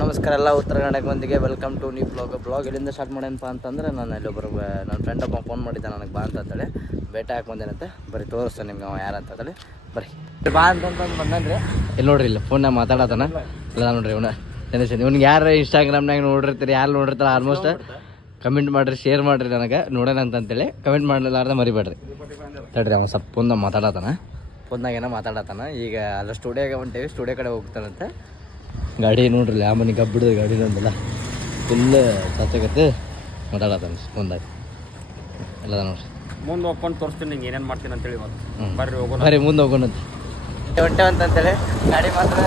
ನಮಸ್ಕಾರ ಎಲ್ಲ ಉತ್ತರ ಕನ್ನಡ ಮಂದಿಗೆ ವೆಲ್ಕಮ್ ಟು ನ್ಯೂ ಬ್ಲಾಗ್ ಎಲ್ಲಿಂದ ಸ್ಟಾರ್ಟ್ ಮಾಡೇನಪ್ಪ ಅಂತಂದ್ರೆ ನಾನು ಇಲ್ಲೊಬ್ಬರು ನನ್ನ ಫ್ರೆಂಡ್ ಒಬ್ಬ ಫೋನ್ ಮಾಡಿದ್ದೆ ನನಗೆ ಬಾ ಅಂತೇಳಿ ಭೇಟಿ ಹಾಕಿ ಬಂದೇನಂತೆ ಬರೀ ತೋರಿಸ್ತಾನೆ ನಿಮ್ಗೆ ಅವ ಯಾರು ಅಂತೇಳಿ ಬರೀ ಬಾ ಅಂತಂದು ಬಂದಂದ್ರೆ ಇಲ್ಲಿ ನೋಡ್ರಿ ಇಲ್ಲ ಫೋನ್ನಾಗ ಮಾತಾಡತಾನ ಇಲ್ಲ ನೋಡ್ರಿ ಇವನ ಟೆನ್ಷನ್ ಇವ್ನಿಗೆ ಯಾರು ಇನ್ಸ್ಟಾಗ್ರಾಮ್ನಾಗ ನೋಡಿರ್ತೀರಿ ಯಾರು ನೋಡಿರ್ತಾರೆ ಆಲ್ಮೋಸ್ಟ್ ಕಮೆಂಟ್ ಮಾಡಿರಿ ಶೇರ್ ಮಾಡಿರಿ ನನಗೆ ನೋಡೋಣ ಅಂತೇಳಿ ಕಮೆಂಟ್ ಮಾಡಲಾರ್ದ ಮರಿಬೇಡ್ರಿ ತಡ್ರಿ ಅವ ಸ್ವಲ್ಪ ಫೋನ್ನಾಗ ಮಾತಾಡತಾನ ಫೋನ್ನಾಗ ಏನೋ ಮಾತಾಡತಾನ ಈಗ ಅಲ್ಲ ಸ್ಟುಡಿಯೋಗೆ ಹೊಂಟೇವಿ ಸ್ಟುಡಿಯೋ ಕಡೆ ಹೋಗ್ತಾನಂತೆ ಗಾಡಿ ನೋಡ್ರಿ ಆ ಮನೆ ಗಬ್ಬಿಡ್ದು ಗಾಡಿ ಅಂದಲ್ಲ ಫುಲ್ ಸಾಚಾಗತ್ತೆ ಮಾತಾಡತಾನೆ ಫೋನ್ದಾಗ ಎಲ್ಲ ನೋಡ್ರಿ ಮುಂದೆ ಹೋಗ್ಕೊಂಡು ತೋರಿಸ್ತೀನಿ ನಿಂಗೆ ಏನೇನು ಮಾಡ್ತೀನಿ ಅಂತೇಳಿ ಬರ್ರಿ ಹೋಗೋಣ ಬರ್ರಿ ಮುಂದೆ ಹೋಗೋಣಂತ ಹೊಂಟೇವಂತಂತೇಳಿ ಗಾಡಿ ಮಾತ್ರ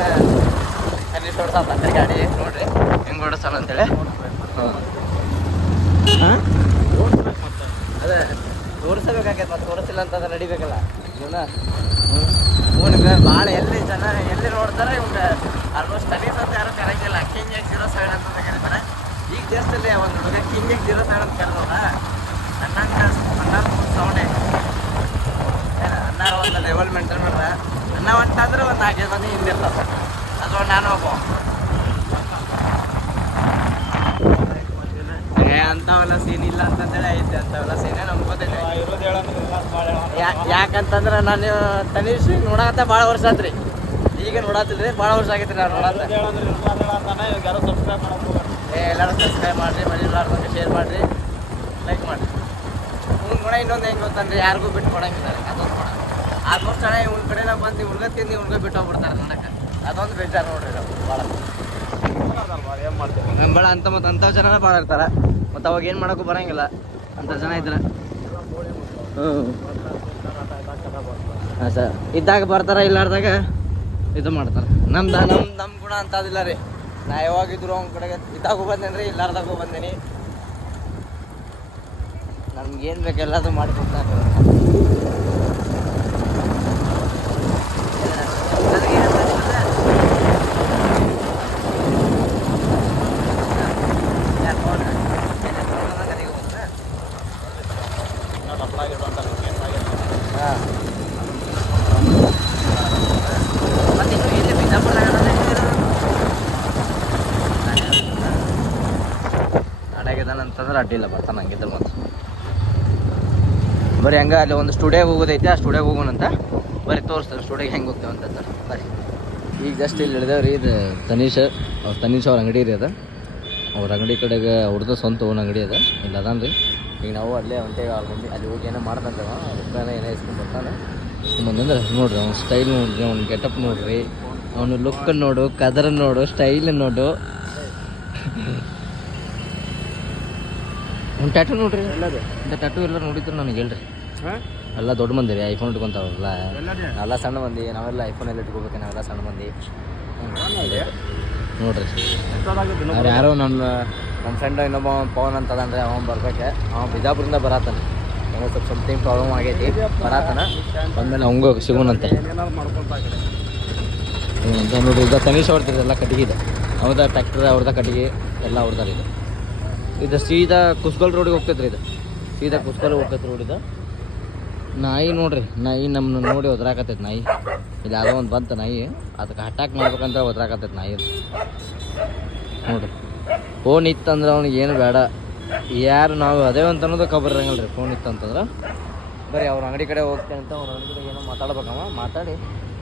ಅಲ್ಲಿ ತೋರ್ಸಂತ ಗಾಡಿ ನೋಡ್ರಿ ಹೆಂಗೆ ಓಡಿಸೋಣ ಅಂತೇಳಿ ಹಾಂ ಅದೇ ತೋರಿಸಬೇಕಾಗೈತೆ ಮತ್ತೆ ತೋರಿಸಿಲ್ಲ ಅಂತಂದ್ರೆ ನಡಿಬೇಕಲ್ಲ ಇವನ ಇವನಿಗೆ ಭಾಳ ಎಲ್ಲಿ ಜನ ಎಲ್ಲಿ ನೋಡ್ತಾರೆ ಇವ್ಗೆ ಆಲ್ಮೋಸ್ಟ್ ತನೀಸ್ ಅಂತ ಯಾರು ಕರೆಕ್ಟಿಲ್ಲ ಕಿಂಗ್ ಎಗ್ 07 ಅಂತ ಕರೀತಾರೆ ಈಗ ದೇಶದಲ್ಲಿ ಒಂದು ಹುಡುಗ ಕಿಂಗ್ ಎಗ್ 07 ಅಂತ ಕರೆದಲ್ಲ ಅನ್ನ ಸೌಂಡ್ ಅನ್ನ ಒಂದು ಲೆವೆಲ್ ಮೇಂಟೈನ್ ಮಾಡ್ರೆ ಅನ್ನ ಅಂತಂದ್ರೆ ಒಂದು 4 ಮಂದಿ ಹಿಂದಿರ್ತಾರೆ ಅದು ನಾನು ಒಬ್ಬ ಅಂಥವೆಲ್ಲ ಸೀನ್ ಇಲ್ಲ ಅಂತಂದೇಳಿ ಐತೆ ಅಂಥವೆಲ್ಲ ಸೀನೇ ನಮ್ಗೆ ಗೊತ್ತಿಲ್ಲ ಯಾಕಂತಂದ್ರೆ ನಾನು ತನೀಶ್ ನೋಡಕತ್ತ ಭಾಳ ವರ್ಷ ಆತ್ರಿ ಈಗ ನೋಡತ್ತಿದ್ರಿ ಭಾಳ ವರ್ಷ ಆಗೈತ್ರಿ ನಾನು ನೋಡತ್ತ ಎಲ್ಲರೂ ಸಬ್ಸ್ಕ್ರೈಬ್ ಮಾಡಿರಿ ಮರಿಲಾರ್ದಂಗೆ ಶೇರ್ ಮಾಡಿರಿ ಲೈಕ್ ಮಾಡಿರಿ ಇವ್ನ ಗುಣ ಇನ್ನೊಂದು ಹೆಂಗೆ ಗೊತ್ತಂದ್ರೆ ಯಾರಿಗೂ ಬಿಟ್ಟು ಕೊಡಂಗಿಲ್ಲ ಅದೊಂದು ಗುಣ ಆಲ್ಮೋಸ್ಟ್ ಹಣ ಇವ್ನ ಕಡೆ ನಾವು ಬಂದು ಇವ್ನಿಗೆ ತಿಂದು ಇವ್ನಿಗೆ ಬಿಟ್ಟು ಹೋಗ್ಬಿಡ್ತಾರೆ ನೋಡಕ್ಕೆ ಅದೊಂದು ಬೇಜಾರು ನೋಡ್ರಿ ನಾವು ಭಾಳ ಭಾಳ ಅಂತ ಮತ್ತು ಅಂಥವು ಜನ ಭಾಳ ಇರ್ತಾರೆ ಮತ್ತು ಅವಾಗ ಏನು ಮಾಡೋಕ್ಕೂ ಬರೋಂಗಿಲ್ಲ ಅಂಥ ಜನ ಇದ್ರೆ ಹಾಂ ಸರ್ ಇದ್ದಾಗ ಬರ್ತಾರೆ ಇಲ್ಲಾರ್ದಾಗ ಇದು ಮಾಡ್ತಾರೆ ನಮ್ಮ ಗುಣ ಅಂತದಿಲ್ಲ ರೀ ನಾ ಯಾವಾಗಿದ್ರು ಅವ್ನ ಕಡೆಗೆ ಇದ್ದಾಗೂ ಬಂದೇನಿ ರೀ ಇಲ್ಲಾರ್ದಾಗೂ ಬಂದೀನಿ ನಮ್ಗೇನು ಬೇಕು ಎಲ್ಲದು ಮಾಡಿಕೊಡ್ತಾರೆ ಅಂತಂದ್ರೆ ಅಡ್ಡಿಲ್ಲ ಬರ್ತಾನೆ ಹಂಗಿದ್ರೆ ಮತ್ತೆ ಬರೀ ಹಂಗೆ ಅಲ್ಲಿ ಒಂದು ಸ್ಟುಡಿಯೋಗೆ ಹೋಗೋದೈತೆ ಆ ಸ್ಟುಡಿಯೋಗೆ ಹೋಗೋಣಂತ ಬರೀ ತೋರಿಸ್ತಾರೆ ಸ್ಟುಡಿಯೋಗೆ ಹೆಂಗೆ ಹೋಗ್ತೇವೆ ಅಂತ ಬರೀ ಈಗ ಜಸ್ಟ್ ಇಲ್ಲಿ ಹಿಡಿದೇವ್ರಿ ಇದು ತನೀಶ್ ಅವ್ರ ಅಂಗಡಿ ರೀ ಅದು ಅವ್ರ ಅಂಗಡಿ ಕಡೆಗೆ ಅವ್ರದ್ದು ಸ್ವಂತ ಓನ್ ಅಂಗಡಿ ಅದ ಇಲ್ಲ ಅದಾನ ರೀ ಈಗ ನಾವು ಅಲ್ಲೇ ಹೊಂಟೇವಿ 6 ಮಂದಿ ಅಲ್ಲಿ ಹೋಗಿ ಏನೋ ಮಾಡ್ದಂತವ ರೂಪಾಯಿನ ಏನೋ ಇಸ್ಕೊಂಡು ಬರ್ತಾನೆ ಇಸ್ಕೊಂಬಂದ್ರೆ ನೋಡ್ರಿ ಅವ್ನ ಸ್ಟೈಲ್ ನೋಡ್ರಿ ಅವ್ನ ಗೆಟಪ್ ನೋಡ್ರಿ ಅವನು ಲುಕ್ಕನ್ನು ನೋಡು ಕದರನ್ನು ನೋಡು ಸ್ಟೈಲ್ ನೋಡು ಒಂದು ಟ್ಯಾಟೂ ನೋಡ್ರಿ ಎಲ್ಲದು ಇಂಥ ಟ್ಯಾಟೂ ಎಲ್ಲ ನೋಡಿದ್ರು ನನಗೆ ಹೇಳ್ರಿ ಎಲ್ಲ ದೊಡ್ಡ ಮಂದಿ ರೀ ಐಫೋನ್ ಇಟ್ಕೊಂತಾವಲ್ಲ ಎಲ್ಲ ಸಣ್ಣ ಮಂದಿ ನಾವೆಲ್ಲ ಐಫೋನಲ್ಲಿ ಇಟ್ಕೋಬೇಕು ನಾವೆಲ್ಲ ಸಣ್ಣ ಮಂದಿ ನೋಡ್ರಿ ಅವ್ರು ಯಾರೋ ನಮ್ಮ ಫ್ರೆಂಡ್ ಇನ್ನೊಬ್ಬ ಪವನ್ ಅಂತ ಅದನ್ರಿ ಅವನು ಬರ್ಬೇಕು ಅವ ಬಿಜಾಪುರಿಂದ ಬರತ್ತಾನೆ ಏನೋ ಸ್ವಲ್ಪ ಸಮಥಿಂಗ್ ಪ್ರಾಬ್ಲಮ್ ಆಗೈತಿ ಬರತ್ತಾನ ಬಂದಮೇಲೆ ಅವಂಗೂ ಸಿಗೋಣಂತೆ ಅಂತ ನೋಡ್ರಿ ಈಗ ತನೀಶ್ ಅವ್ರದ್ದು ಎಲ್ಲ ಕಟ್ಟಿಗೆ ಇದೆ ಅವ್ರದ ಟ್ಯಾಕ್ಟರ್ ಅವ್ರದ ಕಟ್ಟಿಗೆ ಎಲ್ಲ ಅವ್ರದಾರ ಇದು ಸೀದಾ ಕುಸ್ಕಲ್ ರೋಡಿಗೆ ಹೋಗ್ತೈತ್ರಿ ಇದು ಸೀದಾ ಕುಸ್ಕಲ್ ಹೋಗ್ತೈತೆ ರೋಡ್ ಇದು ನಾಯಿ ನೋಡ್ರಿ ನಾಯಿ ನಮ್ಮನ್ನ ನೋಡಿ ಒದ್ರಾಕತ್ತೈತೆ ನಾಯಿ ಇಲ್ಲಿ ಯಾವುದೋ ಒಂದು ಬಂತು ನಾಯಿ ಅದಕ್ಕೆ ಅಟ್ಯಾಕ್ ಮಾಡ್ಬೇಕಂತ ಒದ್ರಾಕತ್ತೈತೆ ನಾಯಿ ನೋಡ್ರಿ ಫೋನ್ ಇತ್ತಂದ್ರೆ ಅವ್ನಿಗೆ ಏನು ಬೇಡ ಯಾರು ನಾವು ಅದೇ ಅಂತ ಅನ್ನೋದು ಖಬರ್ ಇರಂಗಿಲ್ಲ ರೀ ಫೋನ್ ಇತ್ತಂತಂದ್ರೆ ಬರೀ ಅವ್ರ ಅಂಗಡಿ ಕಡೆ ಹೋಗ್ತೇನೆ ಅಂತ ಅವ್ರ ಅಂಗಡಿ ಕಡೆ ಏನೋ ಮಾತಾಡ್ಬೇಕಮ್ಮ ಮಾತಾಡಿ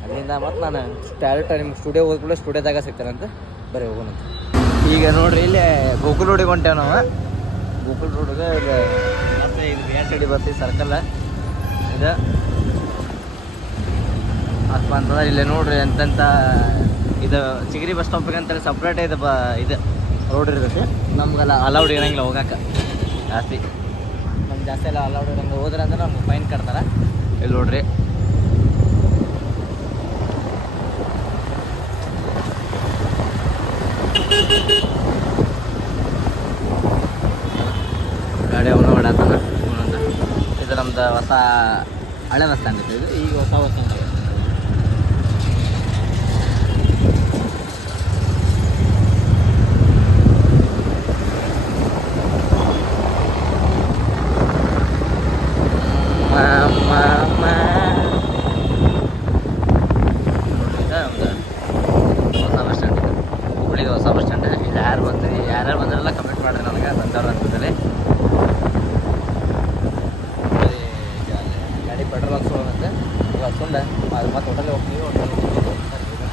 ಅಲ್ಲಿಂದ ಮತ್ತು ನಾನು ಡೈರೆಕ್ಟ್ ನಿಮ್ಗೆ ಸ್ಟುಡಿಯೋ ಹೋದ್ಕೂಡಲೇ ಸ್ಟುಡಿಯೋದಾಗ ಸಿಗ್ತಾನಂತ ಬರೀ ಹೋಗೋಣಂತ ಈಗ ನೋಡ್ರಿ ಇಲ್ಲಿ ಗೋಕುಲ್ ರೋಡಿಗೆ ಹೊಂಟೇವೆ ನಾವು ಗೋಕುಲ್ ರೋಡಿಗೆ ಇಲ್ಲಿ ಮತ್ತೆ ಇದು ಬಿ ಆರ್ ಸಿ ಡಿ ಬರ್ತೀವಿ ಸರ್ಕಲ್ ಇದು ಅಪ್ಪ ಅಂತಂದ್ರೆ ಇಲ್ಲೇ ನೋಡ್ರಿ ಎಂತೆಂಥ ಇದು ಚಿಗರಿ ಬಸ್ ಸ್ಟಾಪಿಗೆ ಅಂತೇಳಿ ಸಪ್ರೇಟ್ ಇದು ಇದು ರೋಡ್ ಇರ್ತೈತಿ ನಮ್ಗೆಲ್ಲ ಅಲೌಡ್ ಇರೋಂಗಿಲ್ಲ ಹೋಗಕ್ಕೆ ಜಾಸ್ತಿ ನಮ್ಗೆ ಜಾಸ್ತಿ ಎಲ್ಲ ಅಲೌಡ್ ಇರೋಂಗೆ ಹೋದ್ರೆ ಅಂದ್ರೆ ನಮ್ಗೆ ಫೈನ್ ಕಟ್ತಾರೆ ಇಲ್ಲಿ ನೋಡ್ರಿ ಗಾಡಿ ಅವನು ಹೊಡಾತಾನ ಇದು ನಮ್ದು ಹೊಸ ಹಳೆ ಬಸ್ ಸ್ಟ್ಯಾಂಡ್ ಇದೆ ಇದು ಈಗ ಹೊಸ ಬಸ್ ಸ್ಟ್ಯಾಂಡ್ ಹೊಸ ಬಸ್ ಸ್ಟ್ಯಾಂಡ್ ಇದೆ ಹುಬ್ಳಿದು ಹೊಸ ಬಸ್ ಸ್ಟ್ಯಾಂಡ್ ಯಾರು ಬಂದ್ರಿ ಯಾರ್ಯಾರು ಬಂದ್ರೆಲ್ಲ ಕಮೆಂಟ್ ಮಾಡ್ರಿ ನನಗೆ ಬಂದವ್ರು ಅಂತಂದರೆ ಗಾಡಿ ಪೆಟ್ರೋಲ್ ಹಾಕ್ಸೋಣಂತೆ ಹಾಕ್ಸ್ಕೊಂಡೆ ಅದು ಮತ್ತೆ ಹೋಟೆಲ್ ಹೋಗ್ತೀವಿ ಹೋಟೆಲ್